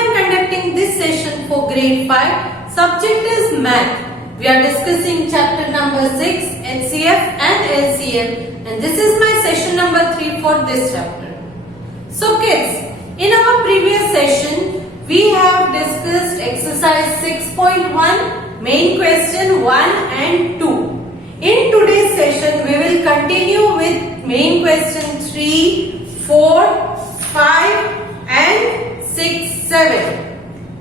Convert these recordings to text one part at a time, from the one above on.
am conducting this session for grade 5. Subject is math. We are discussing chapter number 6, HCF and LCM, and this is my session number 3 for this chapter. So kids, in our previous session, we have discussed exercise 6.1, main question 1 and 2. In today's session, we will continue with main question 3, 4, 5 and 6, 7.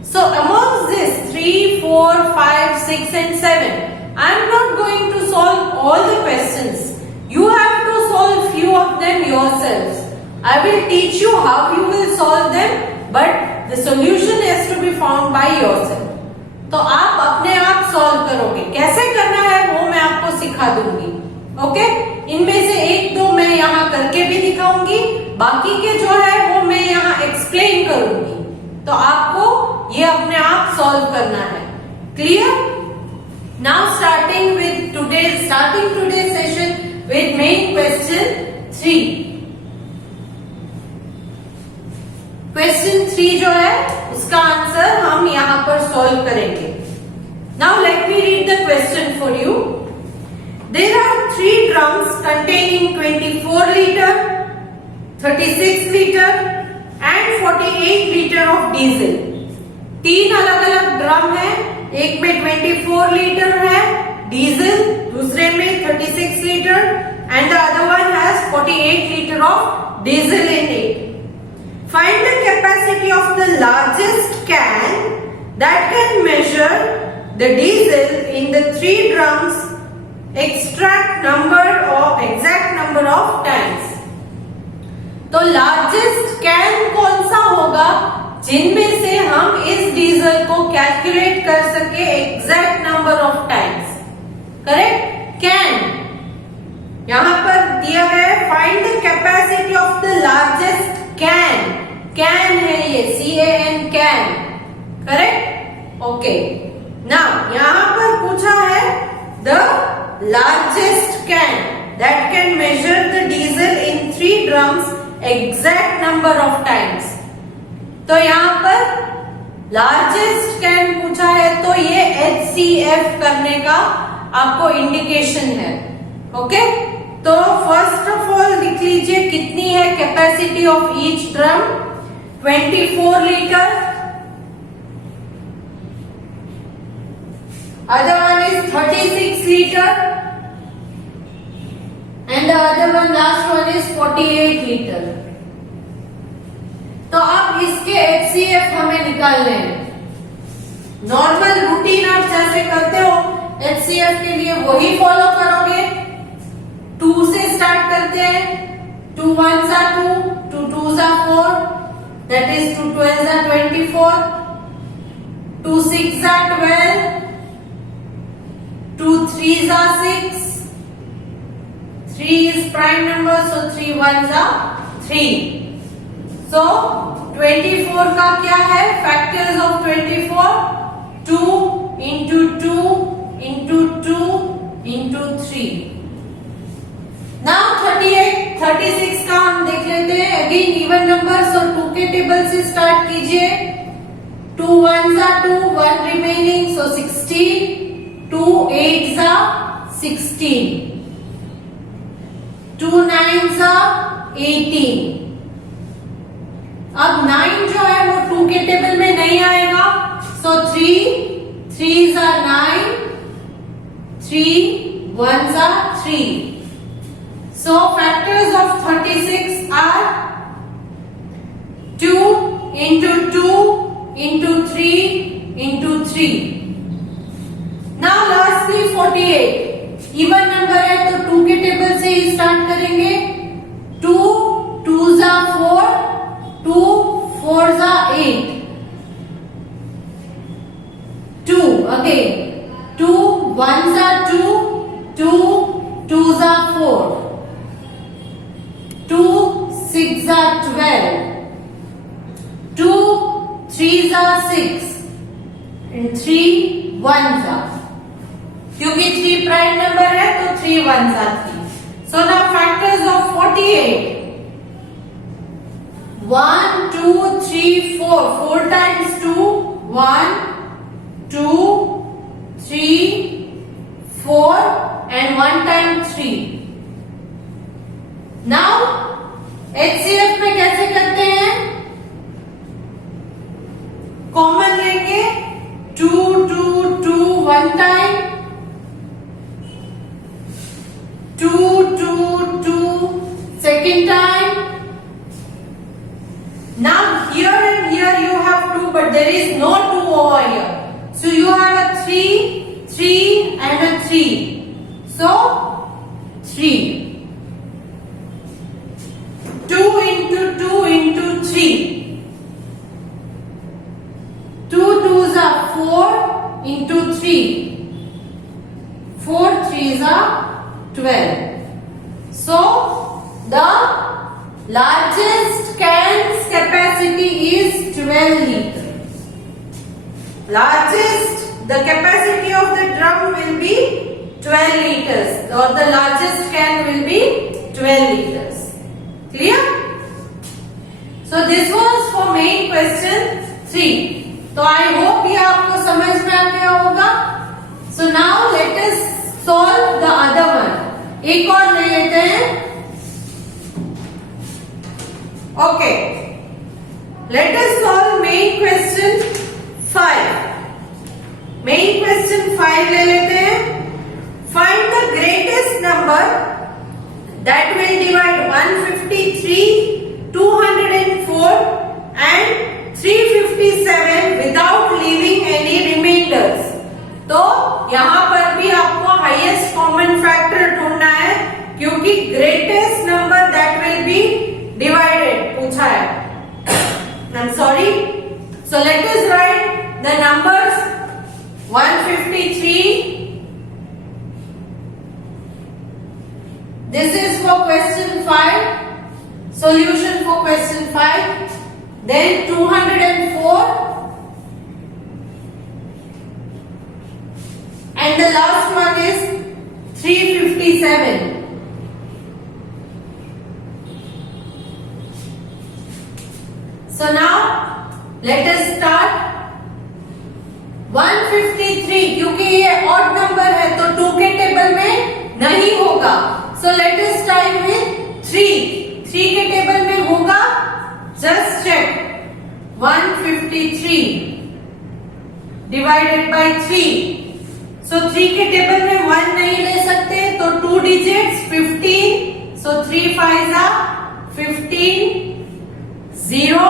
So amongst this 3, 4, 5, 6 and 7, I am not going to solve all the questions. You have to solve few of them yourselves. I will teach you how you will solve them, but the solution has to be found by yourself. तो आप अपने आप solve करोगे. कैसे करना है वो मैं आपको सिखा दूंगी. ओके? इनमें से एक दो मैं यहाँ करके भी दिखाऊंगी, बाकी के जो है वो मैं यहाँ एक्सप्लेन करूंगी. तो आपको ये अपने आप सॉल्व करना है. Clear? Now starting today's session with main question 3. Question 3 जो है उसका आंसर हम यहाँ पर सॉल्व करेंगे. Now let me read the question for you. There are 3 drums containing 24 litre, 36 litre and 48 litre of diesel. 3 अलग अलग ड्रम है. एक में 24 लीटर है डीजल, दूसरे में 36 litre and the other one has 48 litre of diesel in it. Find the capacity of the largest can that can measure the diesel in the 3 drums. Exact number of tanks. तो largest can कौन सा होगा जिनमें से हम इस diesel को calculate कर सके exact number of times. Correct? Can. यहां पर दिया है find the capacity of the largest can. Can है ये, CAN can. Correct? Okay. Now यहां पर पूछा है the largest can that can measure the diesel in 3 drums exact number of times. तो यहां पर लार्जेस्ट कैन पूछा है तो ये HCF करने का आपको इंडिकेशन है. ओके? तो फर्स्ट ऑफ ऑल लिख लीजिए कितनी है capacity of each drum. 24 litre. Other one is 36 liter and the other one, last one is 48 liter. तो अब इसके HCF हमें निकालने हैं. नॉर्मल रूटीन आप जैसे करते हो HCF के लिए वही फॉलो करोगे. 2 से स्टार्ट करते हैं. 2 1s are 2, 2 2s are 4, that is 2 12s are 24, 2 6s are 12, 2 3s are 6, 3 is prime number so 3 1s are 3. So 24 का क्या है factors of 24? 2 into 2 into 2 into 3. Now 38 36 का हम देख लेते हैं. अगेन इवन नंबर सो 2 के टेबल से स्टार्ट कीजिए. 2 1s are 2, 1 remaining so 16, 2 8s are 16, 2 9s are 18. अब 9 जो है वो 2 के टेबल में नहीं आएगा सो 3 3s are 9, 3 1s are 3. So factors of 36 are 2 into 2 into 3 into 3. Now lastly 48. Even number है तो 2 के टेबल से ही स्टार्ट करेंगे. 2 2s are 4, 2 4s are 8, 2 again, 2 1s are 2, 2 2s are 4, 2 6s are 12, 2 3s are 6 and 3 1s are. क्योंकि 3 prime number है तो 3 1s are 3. So now factors of 48. 1 2 3 4, 4 times 2, 1 2 3 4 and 1 time 3. Now HCF में कैसे करते हैं? Common लेंगे, 2 2 2 1 time, 2 2 2 second time. Now here and here you have 2, but there is no 2 over here. So you have a 3, 3 and a 3. So 3. 2 into 2 into 3. 2 2s are 4 into 3. 4 3s are 12. So the largest can's capacity is 12 liters. The capacity of the drum will be 12 liters, or the largest can will be 12 liters. Clear? So this was for main question 3. तो I hope ये आपको समझ में आ गया होगा. So now let us solve the other one. एक और ले लेते हैं. Okay. Let us solve main question 5. Main question 5 ले लेते हैं. Find the greatest number that will divide 153, 204 and 357 without leaving any remainders. तो यहां पर भी आपको हाईएस्ट कॉमन फैक्टर ढूंढना है, क्योंकि greatest number that will be divided पूछा है. I'm sorry. So let us write the numbers 153. This is for question 5. Solution for question 5. Then 204. And the last one is 357. So now let us start. 153, क्योंकि ये odd number है तो 2 के table में नहीं होगा. So let us start with 3. 3 के table में होगा. Just check. 153 divided by 3. So 3 के टेबल में 1 नहीं ले सकते, तो 2 digits 15. So 3 5s are 15. 0.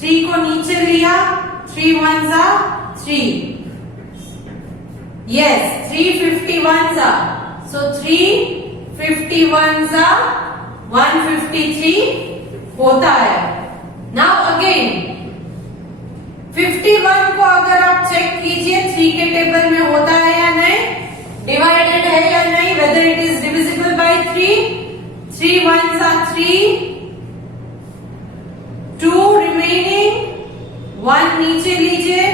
3 को नीचे लिया. 3 1s are 3. Yes, 351s are. So 351s are 153 होता है. Now again 51 को अगर आप चेक कीजिए 3 के टेबल में होता है या नहीं, डिवाइडेड है या नहीं, whether it is divisible by 3. 3 1s are 3. 2 remaining. 1 नीचे लीजिए.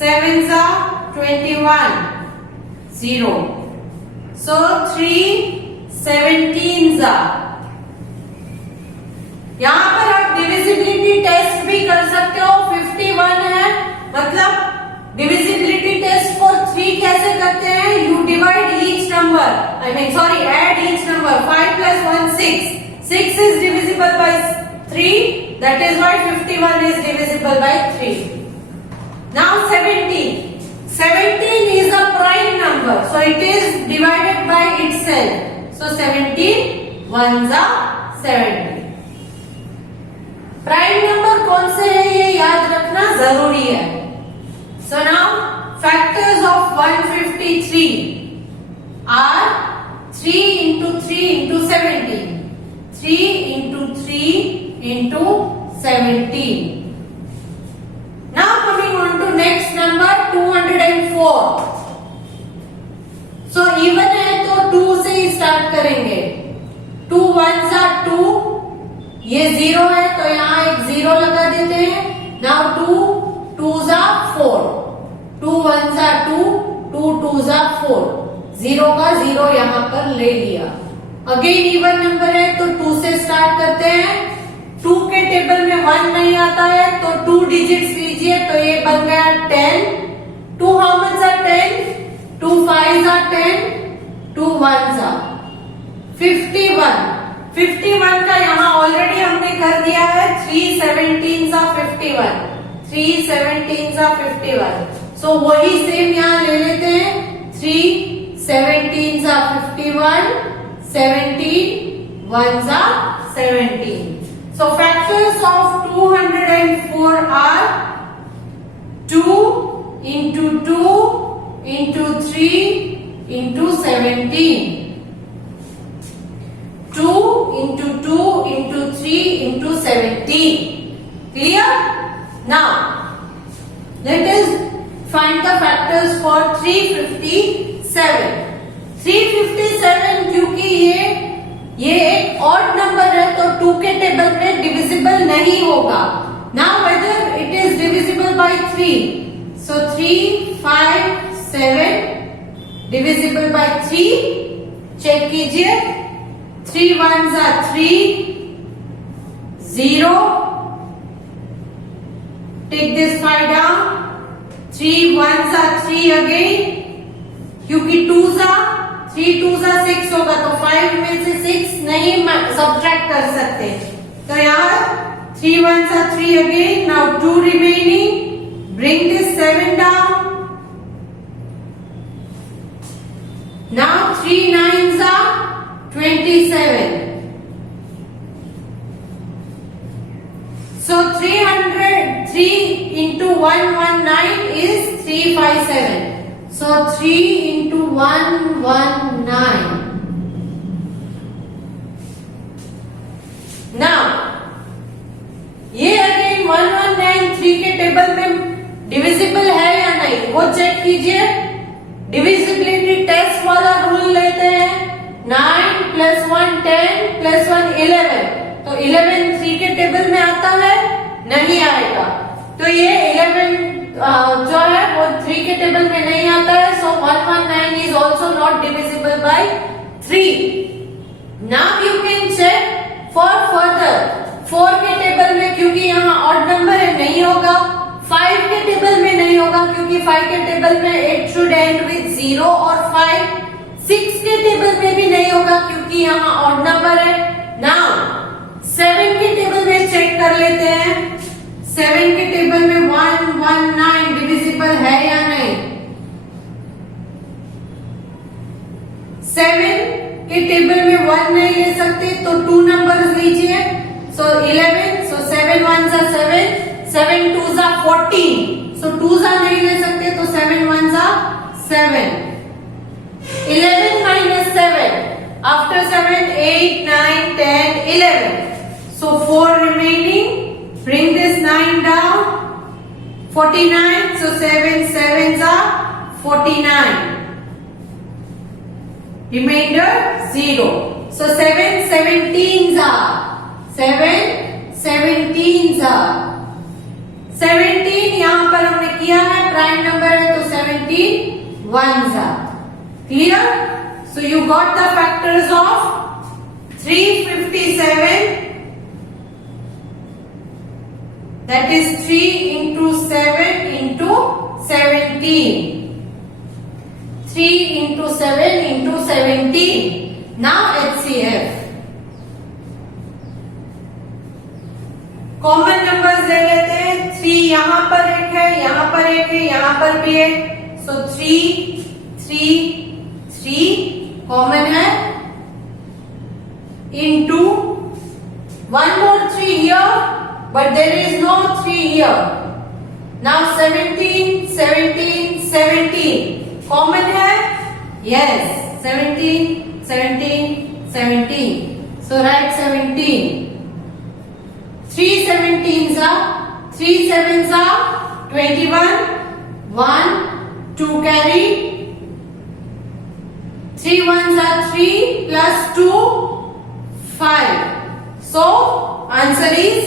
7s are 21. 0. So 3 17s are. यहां पर आप डिविजिबिलिटी टेस्ट भी कर सकते हो. 51 है, मतलब डिविजिबिलिटी टेस्ट फॉर 3 कैसे करते हैं? You divide each number, add each number. 5 plus 1 6. 6 is divisible by 3. That is why 51 is divisible by 3. Now 17. 17 is a prime number, so it is divided by itself. So 17 1s are 17. Prime number कौन से है ये याद रखना जरूरी है. So now factors of 153 are 3 into 3 into 17. 3 into 3 into 17. Now coming on to next number 204. So even है तो 2 से ही स्टार्ट करेंगे. 2 1s are 2. ये 0 है तो यहाँ एक 0 लगा देते हैं. Now 2 2s are 4. 2 1s are 2. 2 2s are 4. 0 का 0 यहाँ पर ले लिया. अगेन इवन नंबर है तो 2 से स्टार्ट करते हैं. 2 के टेबल में 1 नहीं आता है तो 2 डिजिट्स लीजिए, तो ये बन गया 10. 2 how much are 10? 2 5s are 10, 2 1s are 51. 51 का यहाँ ऑलरेडी हमने कर दिया है. 3 17s are 51. 3 17s are 51. So वही सेम यहाँ ले लेते हैं. 3 17s are 51. 17 1s are 17. So factors of 204 are 2 into 2 into 3 into 17. 2 into 2 into 3 into 17. Clear? Now let us find the factors for 357. 357 क्योंकि ये एक ऑड नंबर है तो 2 के टेबल में डिविजिबल नहीं होगा. Now whether it is divisible by 3. So 3 5 7 divisible by 3. Check कीजिए. 3 1s are 3. 0. Take this 5 down. 3 1s are 3 again. क्योंकि 2s are 3 2s are 6 होगा तो 5 में से 6 नहीं सब्ट्रैक्ट कर सकते. तो यहाँ 3 1s are 3 again. Now 2 remaining. Bring this 7 down. Now 3 9s are 27. So 303 into 119 is 357. So 3 into 119. Now ये अगेन 119 3 के टेबल में डिविजिबल है या नहीं वो चेक कीजिए. डिविजिबिलिटी टेस्ट वाला रूल लेते हैं. 9 plus 1 10 plus 1 11. तो 11 3 के टेबल में आता है नहीं आएगा. तो ये 11 जो है वो 3 के टेबल में नहीं आता है. सो 119 is also not divisible by 3. Now you can check for further. 4 के टेबल में क्योंकि यहाँ ऑड नंबर है नहीं होगा. 5 के टेबल में नहीं होगा क्योंकि 5 के टेबल में it should end with 0 और 5. 6 के टेबल में भी नहीं होगा क्योंकि यहाँ ऑड नंबर है. Now 7 के टेबल में चेक कर लेते हैं. 7 के टेबल में 119 डिविजिबल है या नहीं. 7 के टेबल में 1 नहीं ले सकते तो 2 नंबर्स लीजिए. सो 11. सो 7 1s are 7. 7 2s are 14. So 2s are नहीं ले सकते तो 7 1s are 7. 11 minus 7. After 7 8 9 10 11. So 4 remaining. Bring this 9 down. 49. So 7 7s are 49. Remainder 0. So 7 17s are 17 यहाँ पर हमने किया है प्राइम नंबर है तो 17 1s are. Clear? So you got the factors of 357. That is 3 into 7 into 17. 3 into 7 into 17. Now HCF. Common numbers ले लेते हैं. 3 यहाँ पर एक है, यहाँ पर एक है, यहाँ पर भी है. सो 3 3 3 कॉमन है. into 1 more 3 here, but there is no 3 here. Now 17 17 17 common है. Yes, 17 17 17. So write 17. 3 17s are 3 7s are 21. 1 2 carry. 3 1s are 3 plus 2 5. So answer is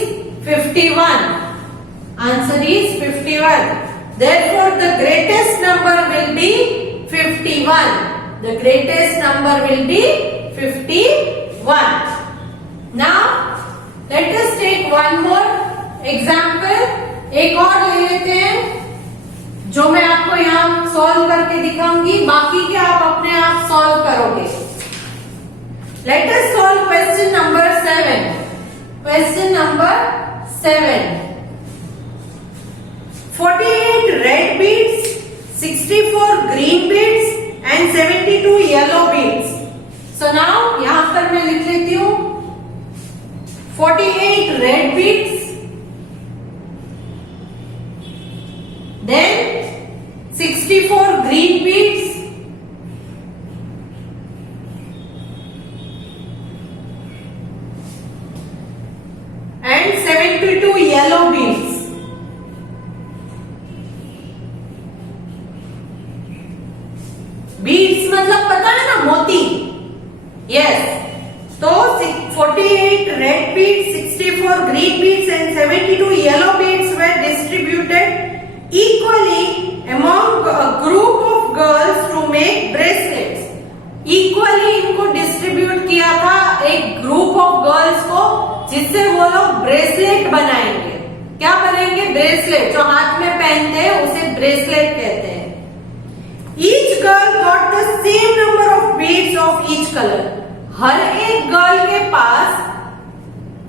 51. Answer is 51. Therefore the greatest number will be 51. The greatest number will be 51. Now let us take one more example, एक और ले लेते हैं जो मैं आपको यहाँ solve करके दिखाऊंगी, बाकी के आप अपने आप सॉल्व करोगे। Let us solve question number 7। Question number 7, 48 red beads, 64 green beads and 72 yellow beads. So now यहां पर मैं लिख लेती हूं 48 red beads, then 64 green beads, and 72 yellow beads. Beads मतलब पता है ना, मोती। Yes. तो 48 red beads, 64 green beads and 72 yellow beads were distributed equally among a group of girls to make bracelets. Equally इनको डिस्ट्रीब्यूट किया था एक ग्रुप ऑफ गर्ल्स को, जिससे वो लोग ब्रेसलेट बनाएंगे। क्या बनेंगे? ब्रेसलेट। जो हाथ में पहनते हैं उसे ब्रेसलेट कहते हैं। Each girl got the same number of beads of each color. हर एक गर्ल के पास,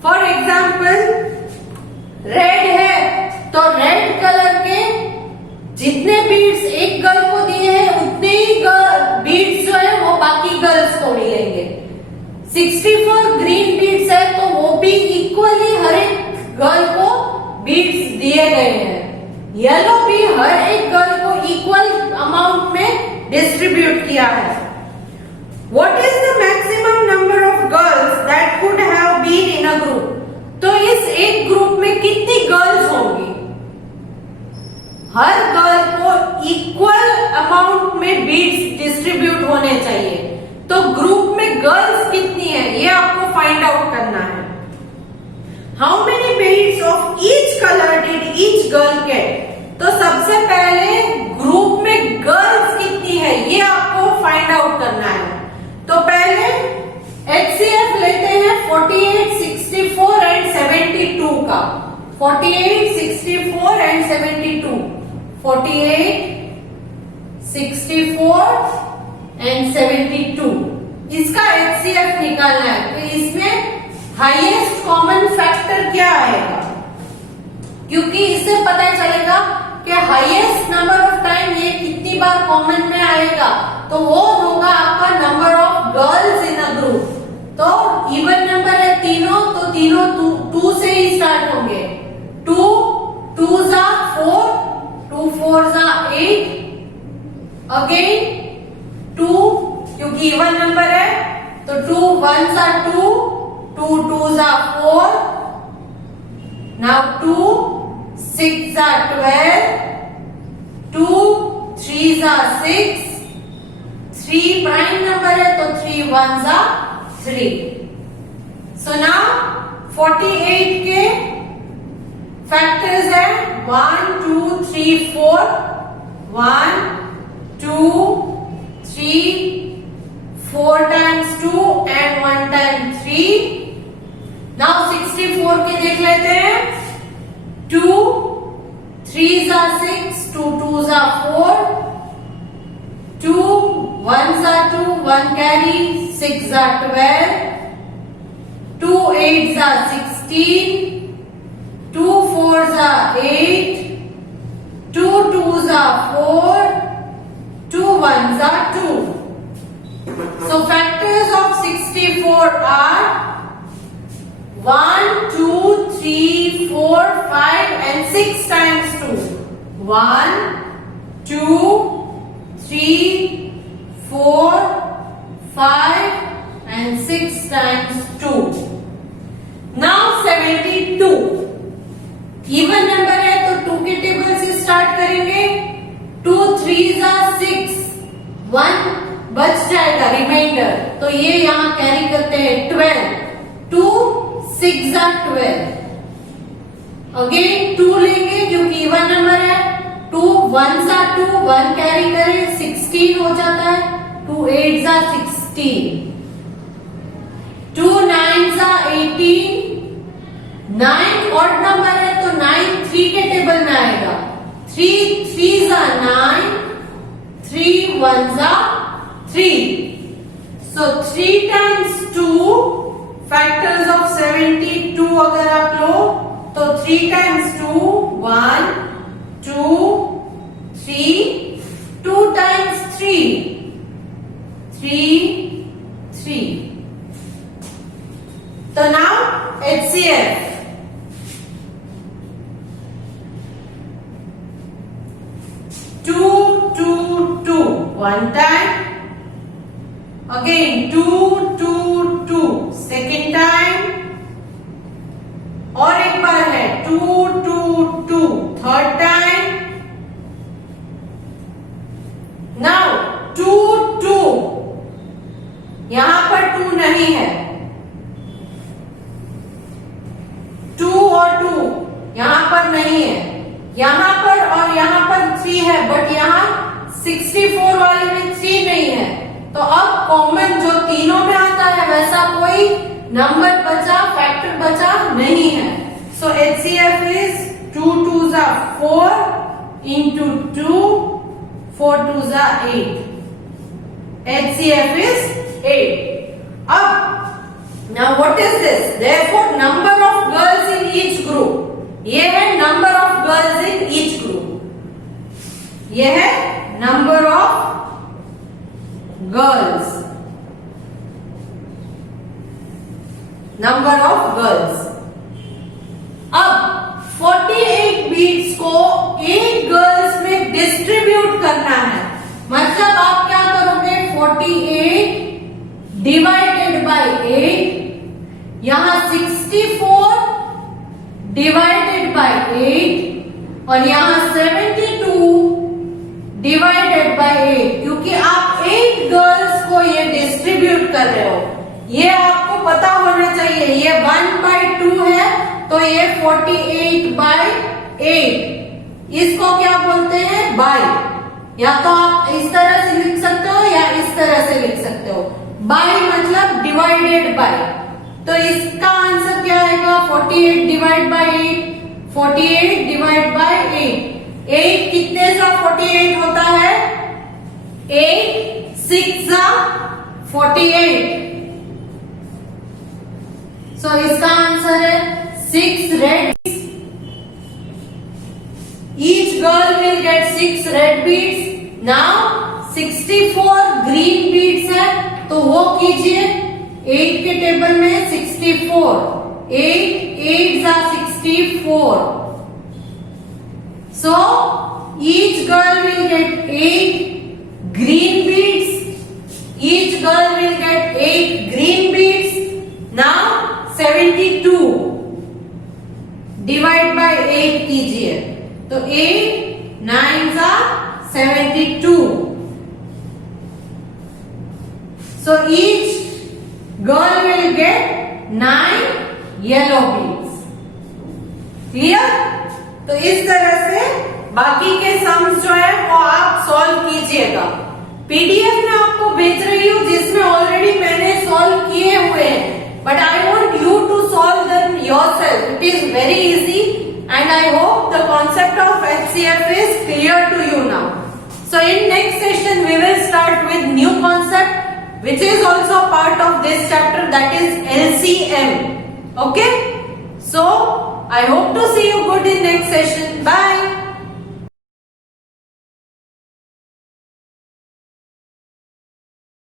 फॉर एग्जाम्पल रेड है तो रेड कलर के जितने बीड्स एक गर्ल को दिए हैं उतने ही बीड्स जो है वो बाकी गर्ल्स को मिलेंगे। 64 ग्रीन बीड्स है तो वो भी इक्वली हर एक गर्ल को बीड्स दिए गए हैं। येलो भी हर एक गर्ल को इक्वल अमाउंट में डिस्ट्रीब्यूट किया है। What is the maximum number of girls that could have been in a group? तो इस एक ग्रुप में कितनी गर्ल्स होंगी? हर गर्ल को इक्वल अमाउंट में बीड्स डिस्ट्रीब्यूट होने चाहिए। तो ग्रुप में गर्ल्स कितनी है ये आपको फाइंड आउट करना है। How many beads of each colour did each girl get? तो सबसे पहले ग्रुप में गर्ल्स कितनी है ये आपको फाइंड आउट करना है। तो पहले HCF लेते हैं 48, 64 एंड 72 का। 48, 64 एंड 72। 48, 64 एंड 72 इसका HCF निकालना है। तो इसमें हाईएस्ट कॉमन फैक्टर क्या आएगा? क्योंकि इससे पता चलेगा कि हाईएस्ट नंबर ऑफ टाइम ये कितनी बार कॉमन में आएगा, तो वो होगा आपका number of girls in a group. तो इवन नंबर है तीनों, तो तीनों 2 से ही स्टार्ट होंगे। 2 2s are 4, 2 4s are 8, again 2 क्योंकि इवन नंबर है तो 2 1s are 2, 2 2s are 4, now 2 6s are 12, 2 3s are 6, 3 prime number है तो 3 1s are 3। So now 48 के फैक्टर्स है 1 2 3 4, 1 2 3 4 times 2 and 1 times 3। now 64 के देख लेते हैं। 2 3s are 6, 2 2s are 4, 2 1s are 2, 1 carry, 6 are 12, 2 8s are 16, 2 4s are 8, 2 2s are 4, 2 1s are 2। So factors of 64 are 1 2 3 4 5 and 6 times 2। 1 2 3 4 5 and 6 times 2। now 72 even number है तो 2 के table से start करेंगे। 2 3s are 6, 1 बच जाएगा reminder, तो ये यहाँ कैरी करते हैं 12, 2 6s are 12, अगेन 2 लेंगे क्योंकि इवन नंबर है। 2 1s are 2, 1 कैरी करें 16 हो जाता है। 2 8s are 16, 2 9s are 18, 9 odd number है तो 9 3 के टेबल में आएगा। 3 3s are 9, 3 1s are 3. So 3 times 2 factors of 72 अगर आप लो तो 3 times 2 1 2 3, 2 times 3 3 3. So now HCF. 2 2 2 one time, again 2 2 2 second time, और एक बार है 2 2 2 third time. Now 2 2, यहां पर 2 नहीं है, 2 और 2 यहां पर नहीं है, यहां पर और यहां पर 3 है, बट यहां 64 वाले में 3 नहीं है। तो अब कॉमन जो तीनों में आता है वैसा कोई नंबर बचा, फैक्टर बचा नहीं है। सो HCF is 2 2s are 4 into 2, 4 2s are 8. HCF is 8. अब now what is this? Therefore number of girls in each group. ये है number of girls in each group. ये है number of girls. Number of girls. अब 48 beats को 8 girls में distribute करना है। मतलब आप क्या करोगे, 48 डिवाइडेड बाय 8, यहां 64 डिवाइडेड बाय 8 और यहां 72 डिवाइडेड बाय 8, क्योंकि आप 8 गर्ल्स को ये डिस्ट्रीब्यूट कर रहे हो। ये आपको पता होना चाहिए, ये 1/2 है तो ये 48 बाय 8, इसको क्या बोलते हैं, बाय। या तो आप इस तरह से लिख सकते हो या इस तरह से लिख सकते हो। बाय मतलब डिवाइडेड बाय, तो इसका आंसर क्या आएगा, 48 डिवाइड बाय 8, 48 डिवाइड बाय 8। 8 कितने सा 48 होता है, 8 6 सा 48। सो इसका आंसर है 6 red. Each girl will get 6 red beads. Now 64 green beads है, तो वो कीजिए 8 के टेबल में 64, 8 8s are 64. So each girl will get 8 green beads. Each girl will get 8 green beads. Now 72 divide by 8 कीजिए, तो 8 9s are 72. So each girl will get 9 yellow beads. Clear? तो इस तरह से बाकी के सम्स जो है वो आप सॉल्व कीजिएगा। पीडीएफ में आपको भेज रही हूँ जिसमें ऑलरेडी मैंने सॉल्व किए हुए हैं, but I want you to solve them yourself. It is very easy and I hope the concept of HCF is clear to you now. So in next session we will start with new concept which is also part of this chapter, that is LCM. Okay? So I hope to see you good in next session. Bye.